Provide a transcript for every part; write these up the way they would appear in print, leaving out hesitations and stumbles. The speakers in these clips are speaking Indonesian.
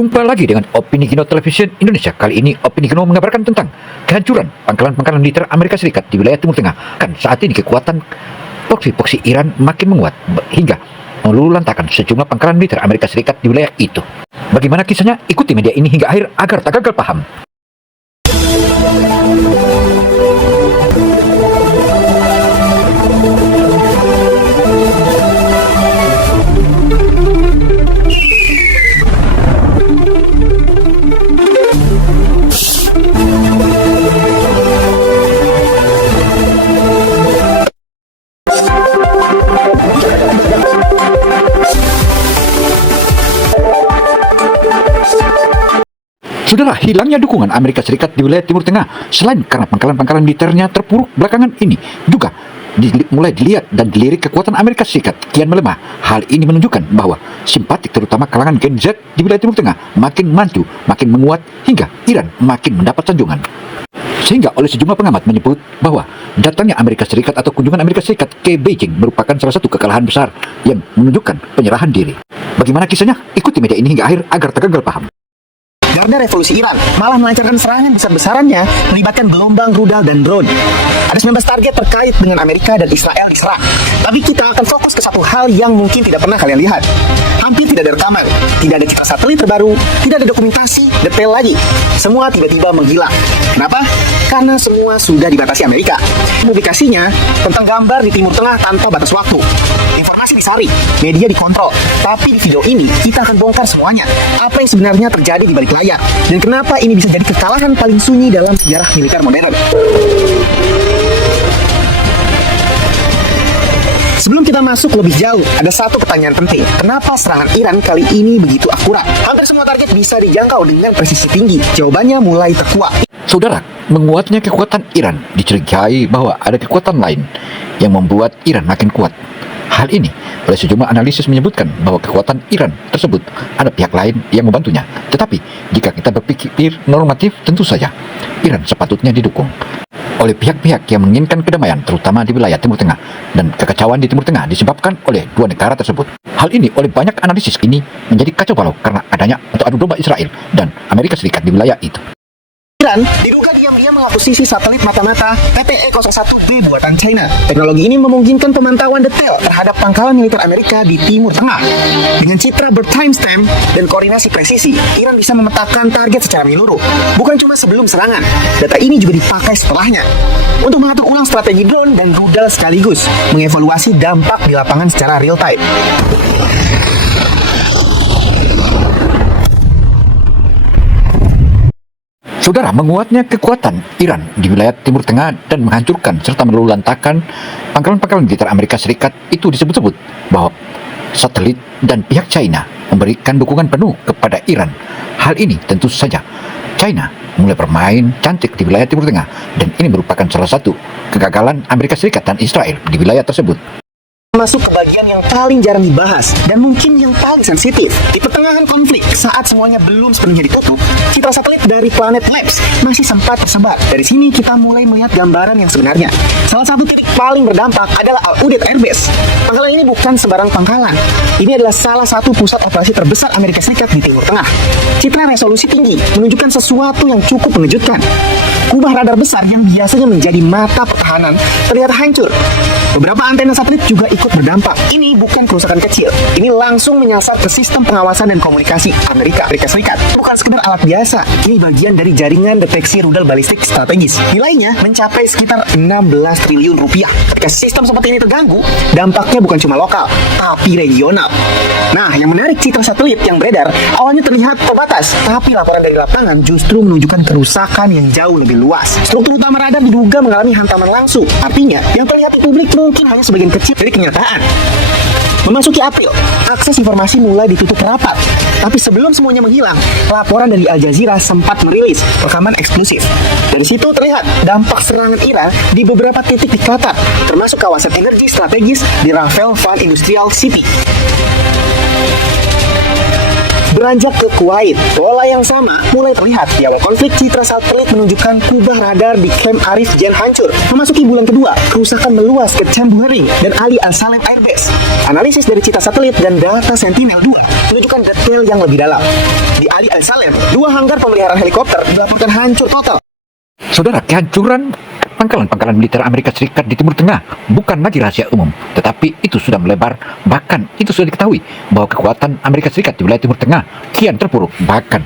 Jumpa lagi dengan Opini Kino Television Indonesia. Kali ini Opini Kino mengabarkan tentang kehancuran pangkalan-pangkalan militer Amerika Serikat di wilayah Timur Tengah. Kan saat ini kekuatan proksi Iran makin menguat hingga meluluhlantakkan sejumlah pangkalan militer Amerika Serikat di wilayah itu. Bagaimana kisahnya? Ikuti media ini hingga akhir agar tak gagal paham. Saudara, hilangnya dukungan Amerika Serikat di wilayah Timur Tengah selain karena pangkalan-pangkalan militernya terpuruk belakangan ini, juga mulai dilihat dan dilirik kekuatan Amerika Serikat kian melemah. Hal ini menunjukkan bahwa simpatik terutama kalangan Gen Z di wilayah Timur Tengah makin maju, makin menguat hingga Iran makin mendapat sanjungan. Sehingga oleh sejumlah pengamat menyebut bahwa datangnya Amerika Serikat atau kunjungan Amerika Serikat ke Beijing merupakan salah satu kekalahan besar yang menunjukkan penyerahan diri. Bagaimana kisahnya? Ikuti media ini hingga akhir agar tak gagal paham. Garda revolusi Iran malah melancarkan serangan besar-besarannya melibatkan gelombang, rudal, dan drone. Ada 19 target terkait dengan Amerika dan Israel diserang. Tapi kita akan fokus ke satu hal yang mungkin tidak pernah kalian lihat. Hampir tidak ada rekaman, tidak ada citra satelit terbaru, tidak ada dokumentasi detail lagi. Semua tiba-tiba menghilang. Kenapa? Karena semua sudah dibatasi Amerika. Publikasinya tentang gambar di Timur Tengah tanpa batas waktu. Informasi disaring, media dikontrol. Tapi di video ini kita akan bongkar semuanya. Apa yang sebenarnya terjadi di balik layar dan kenapa ini bisa jadi kekalahan paling sunyi dalam sejarah militer modern. Sebelum kita masuk lebih jauh, ada satu pertanyaan penting. Kenapa serangan Iran kali ini begitu akurat? Hampir semua target bisa dijangkau dengan presisi tinggi. Jawabannya mulai terkuak. Saudara, menguatnya kekuatan Iran dicurigai bahwa ada kekuatan lain yang membuat Iran makin kuat. Hal ini oleh sejumlah analisis menyebutkan bahwa kekuatan Iran tersebut ada pihak lain yang membantunya. Tetapi jika kita berpikir normatif, tentu saja Iran sepatutnya didukung oleh pihak-pihak yang menginginkan kedamaian, terutama di wilayah Timur Tengah, dan kekacauan di Timur Tengah disebabkan oleh dua negara tersebut. Hal ini oleh banyak analisis ini menjadi kacau balau karena adanya untuk adu domba Israel dan Amerika Serikat di wilayah itu. Iran diduga diam-diam mengakuisisi satelit mata-mata PTE-01B buatan China. Teknologi ini memungkinkan pemantauan detail terhadap pangkalan militer Amerika di Timur Tengah. Dengan citra bertimestamp dan koordinasi presisi, Iran bisa memetakan target secara menyeluruh. Bukan cuma sebelum serangan, data ini juga dipakai setelahnya untuk mengatur ulang strategi drone dan rudal sekaligus mengevaluasi dampak di lapangan secara real time. Saudara, menguatnya kekuatan Iran di wilayah Timur Tengah dan menghancurkan serta meluluhlantakkan pangkalan-pangkalan militer Amerika Serikat itu disebut-sebut bahwa satelit dan pihak China memberikan dukungan penuh kepada Iran. Hal ini tentu saja China mulai bermain cantik di wilayah Timur Tengah dan ini merupakan salah satu kegagalan Amerika Serikat dan Israel di wilayah tersebut. Masuk ke bagian yang paling jarang dibahas dan mungkin yang paling sensitif. Di pertengahan konflik, saat semuanya belum sepenuhnya ditutup, citra satelit dari Planet Labs masih sempat tersebar. Dari sini kita mulai melihat gambaran yang sebenarnya. Salah satu titik paling berdampak adalah Al-Udeid Air Base. Pangkalan ini bukan sembarang pangkalan. Ini adalah salah satu pusat operasi terbesar Amerika Serikat di Timur Tengah. Citra resolusi tinggi menunjukkan sesuatu yang cukup mengejutkan. Kubah radar besar yang biasanya menjadi mata pertahanan terlihat hancur. Beberapa antena satelit juga ikut berdampak. Ini bukan kerusakan kecil. Ini langsung menyasar ke sistem pengawasan dan komunikasi Amerika Serikat. Bukan sekedar alat biasa. Ini bagian dari jaringan deteksi rudal balistik strategis. Nilainya mencapai sekitar 16 triliun rupiah. Ketika sistem seperti ini terganggu, dampaknya bukan cuma lokal, tapi regional. Nah, yang menarik, citra satelit yang beredar awalnya terlihat terbatas, tapi laporan dari lapangan justru menunjukkan kerusakan yang jauh lebih luas. Struktur utama radar diduga mengalami hantaman langsung. Artinya, yang terlihat di publik mungkin hanya sebagian kecil dari kenyataan. Memasuki April, akses informasi mulai ditutup rapat. Tapi sebelum semuanya menghilang, laporan dari Al Jazeera sempat merilis rekaman eksklusif. Dari situ terlihat dampak serangan Iran di beberapa titik di Qatar, termasuk kawasan energi strategis di Rafael Van Industrial City. Beranjak ke Kuwait, pola yang sama mulai terlihat. Di awal konflik, citra satelit menunjukkan kubah radar di Camp Arif Jan hancur. Memasuki bulan kedua, kerusakan meluas ke Camp Buhering dan Ali Al-Salem Airbase. Analisis dari citra satelit dan data Sentinel-2 menunjukkan detail yang lebih dalam. Di Ali Al-Salem, 2 hanggar pemeliharaan helikopter dilaporkan hancur total. Saudara, kehancuran pangkalan-pangkalan militer Amerika Serikat di Timur Tengah bukan lagi rahasia umum, tetapi itu sudah melebar. Bahkan itu sudah diketahui bahwa kekuatan Amerika Serikat di wilayah Timur Tengah kian terpuruk. Bahkan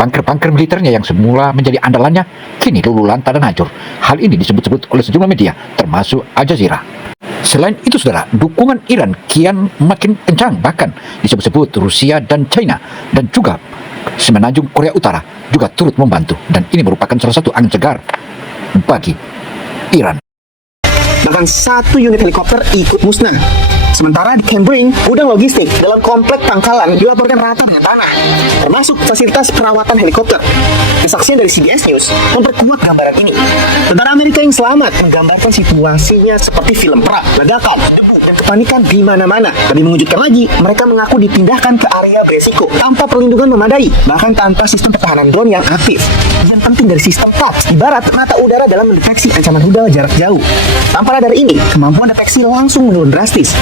bunker-bunker militernya yang semula menjadi andalannya kini luluh lantak dan hancur. Hal ini disebut-sebut oleh sejumlah media, termasuk Al Jazeera. Selain itu, saudara, dukungan Iran kian makin kencang. Bahkan disebut-sebut Rusia dan China dan juga semenanjung Korea Utara juga turut membantu. Dan ini merupakan salah satu angin segar bagi Iran. Bahkan 1 unit helikopter ikut musnah. Sementara di Camp Buhering, gudang logistik dalam komplek pangkalan dilaporkan rata dengan tanah, termasuk fasilitas perawatan helikopter. Kesaksian dari CBS News memperkuat gambaran ini. Tentara Amerika yang selamat menggambarkan situasinya seperti film perang, ledakan, debu, dan kepanikan di mana-mana. Lebih mengejutkan lagi, mereka mengaku dipindahkan ke area beresiko tanpa perlindungan memadai, bahkan tanpa sistem pertahanan drone yang aktif. Yang penting dari sistem TAPS, ibarat mata udara dalam mendeteksi ancaman rudal jarak jauh. Tanpa radar ini, kemampuan deteksi langsung menurun drastis.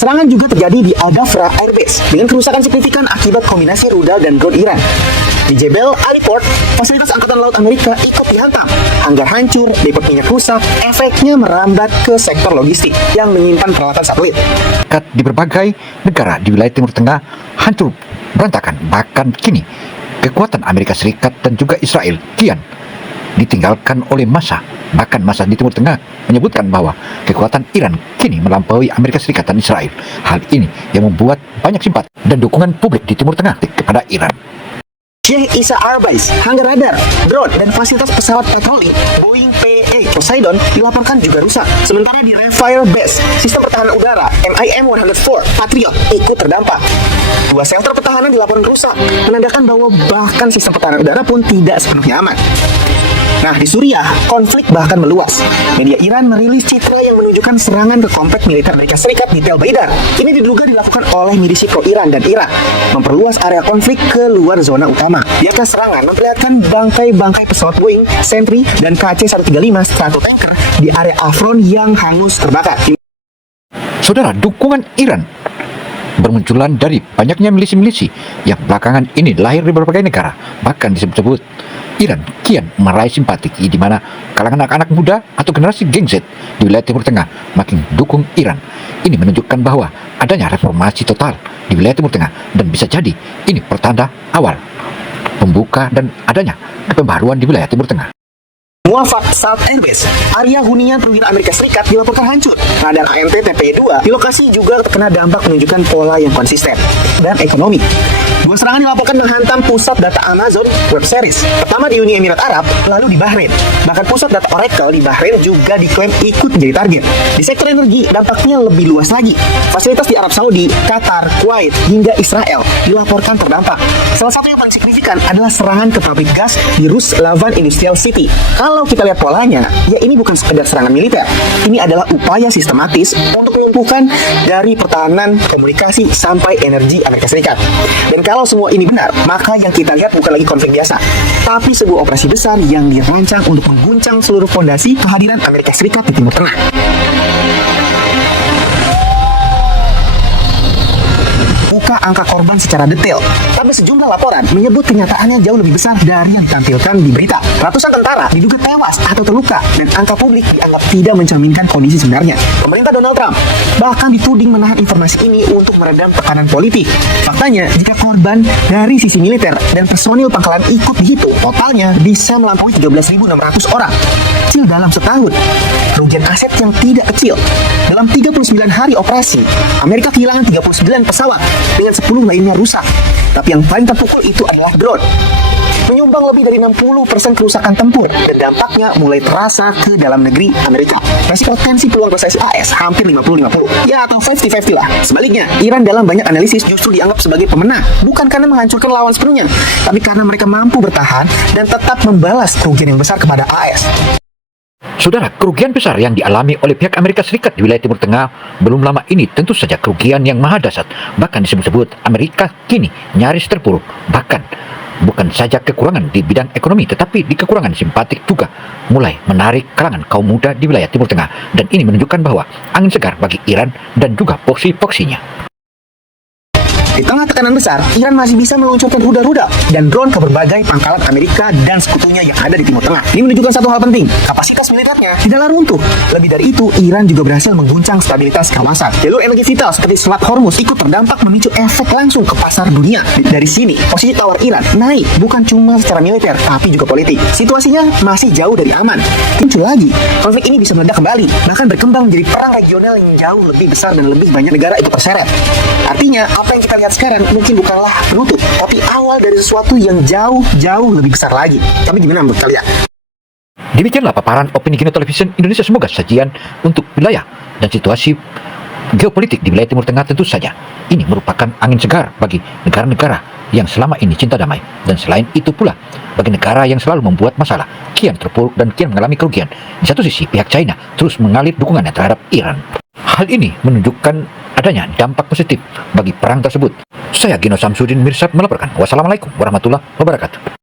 Serangan juga terjadi di Al-Dhafra Airbase dengan kerusakan signifikan akibat kombinasi rudal dan drone Iran. Di Jebel Ali Port, fasilitas angkatan laut Amerika ikut dihantam. Hanggar hancur, depot minyak rusak, efeknya merambat ke sektor logistik yang menyimpan peralatan satelit. Di berbagai negara di wilayah Timur Tengah hancur berantakan. Bahkan kini kekuatan Amerika Serikat dan juga Israel kian ditinggalkan oleh massa. Bahkan massa di Timur Tengah menyebutkan bahwa kekuatan Iran kini melampaui Amerika Serikat dan Israel. Hal ini yang membuat banyak simpati dan dukungan publik di Timur Tengah kepada Iran. Sheikh Isa Airbase, hanggar radar, drone, dan fasilitas pesawat patroli Boeing PA Poseidon dilaporkan juga rusak. Sementara di Rafale Base, sistem pertahanan udara MIM-104 Patriot ikut terdampak. 2 shelter pertahanan dilaporkan rusak, menandakan bahwa bahkan sistem pertahanan udara pun tidak sepenuhnya aman. Nah, di Suriah, konflik bahkan meluas. Media Iran merilis citra yang menunjukkan serangan ke komplek militer Amerika Serikat di Tel Beidar. Ini diduga dilakukan oleh milisi pro-Iran dan Irak, memperluas area konflik ke luar zona utama. Di atas serangan memperlihatkan bangkai-bangkai pesawat Boeing, Sentry, dan KC-135 Stratotanker di area Afron yang hangus terbakar. Saudara, dukungan Iran bermunculan dari banyaknya milisi-milisi yang belakangan ini lahir di berbagai negara. Bahkan disebut-sebut Iran kian meraih simpati di mana kalangan anak-anak muda atau generasi Gen Z di wilayah Timur Tengah makin dukung Iran. Ini menunjukkan bahwa adanya reformasi total di wilayah Timur Tengah dan bisa jadi ini pertanda awal pembuka dan adanya pembaharuan di wilayah Timur Tengah. Muwafaq South Airbase, area hunian perwira Amerika Serikat dilaporkan hancur. Radar ANT TPY-2 di lokasi juga terkena dampak menunjukkan pola yang konsisten dan ekonomi. 2 serangan dilaporkan menghantam pusat data Amazon Web Services, pertama di Uni Emirat Arab, lalu di Bahrain. Bahkan pusat data Oracle di Bahrain juga diklaim ikut menjadi target. Di sektor energi, dampaknya lebih luas lagi. Fasilitas di Arab Saudi, Qatar, Kuwait, hingga Israel dilaporkan terdampak. Salah satu yang paling signifikan adalah serangan ke pabrik gas di Ruslavan Industrial City. Kalau kita lihat polanya, ya ini bukan sekedar serangan militer. Ini adalah upaya sistematis untuk melumpuhkan dari pertahanan, komunikasi, sampai energi Amerika Serikat. Dan kalau semua ini benar, maka yang kita lihat bukan lagi konflik biasa, tapi sebuah operasi besar yang dirancang untuk mengguncang seluruh fondasi kehadiran Amerika Serikat di Timur Tengah. Buka angka korban secara detail, tapi sejumlah laporan menyebut kenyataannya jauh lebih besar dari yang ditampilkan di berita. Ratusan tentara diduga tewas atau terluka, dan angka publik dianggap tidak mencerminkan kondisi sebenarnya. Pemerintah Donald Trump bahkan dituding menahan informasi ini untuk meredam tekanan politik. Faktanya, jika korban dari sisi militer dan personil pangkalan ikut dihitung, totalnya bisa melampaui 13.600 orang. Kecil dalam setahun. Kerugian aset yang tidak kecil. Dalam 39 hari operasi, Amerika kehilangan 39 pesawat dengan 10 lainnya rusak. Tapi yang paling terpukul itu adalah drone, menyumbang lebih dari 60% kerusakan tempur, dan dampaknya mulai terasa ke dalam negeri Amerika. Masih potensi peluang resesi AS hampir 50-50, ya atau 50-50 lah. Sebaliknya, Iran dalam banyak analisis justru dianggap sebagai pemenang, bukan karena menghancurkan lawan sepenuhnya, tapi karena mereka mampu bertahan dan tetap membalas kerugian yang besar kepada AS. Saudara, kerugian besar yang dialami oleh pihak Amerika Serikat di wilayah Timur Tengah belum lama ini tentu saja kerugian yang maha dahsyat. Bahkan disebut-sebut Amerika kini nyaris terpuruk. Bahkan bukan saja kekurangan di bidang ekonomi, tetapi di kekurangan simpatik juga mulai menarik kalangan kaum muda di wilayah Timur Tengah. Dan ini menunjukkan bahwa angin segar bagi Iran dan juga proksi-proksinya. Di tengah tekanan besar, Iran masih bisa meluncurkan rudal-rudal dan drone ke berbagai pangkalan Amerika dan sekutunya yang ada di Timur Tengah. Ini menunjukkan satu hal penting, kapasitas militernya tidaklah runtuh. Lebih dari itu, Iran juga berhasil mengguncang stabilitas kawasan. Jalur energi vital seperti Selat Hormuz ikut terdampak, memicu efek langsung ke pasar dunia. Dari sini, posisi tawar Iran naik bukan cuma secara militer, tapi juga politik. Situasinya masih jauh dari aman. Muncul lagi, konflik ini bisa meledak kembali, bahkan berkembang menjadi perang regional yang jauh lebih besar dan lebih banyak negara itu terseret. Artinya, apa yang kita lihat sekarang mungkin bukanlah penutup, tapi awal dari sesuatu yang jauh lebih besar lagi. Tapi gimana menurut kalian? Demikianlah paparan opini Gino Television Indonesia. Semoga sajian untuk wilayah dan situasi geopolitik di wilayah Timur Tengah tentu saja ini merupakan angin segar bagi negara-negara yang selama ini cinta damai. Dan selain itu pula, bagi negara yang selalu membuat masalah, kian terpuruk dan kian mengalami kerugian. Di satu sisi, pihak China terus mengalir dukungannya terhadap Iran. Hal ini menunjukkan adanya dampak positif bagi perang tersebut. Saya Gino Samsudin Mirsad melaporkan. Wassalamualaikum warahmatullahi wabarakatuh.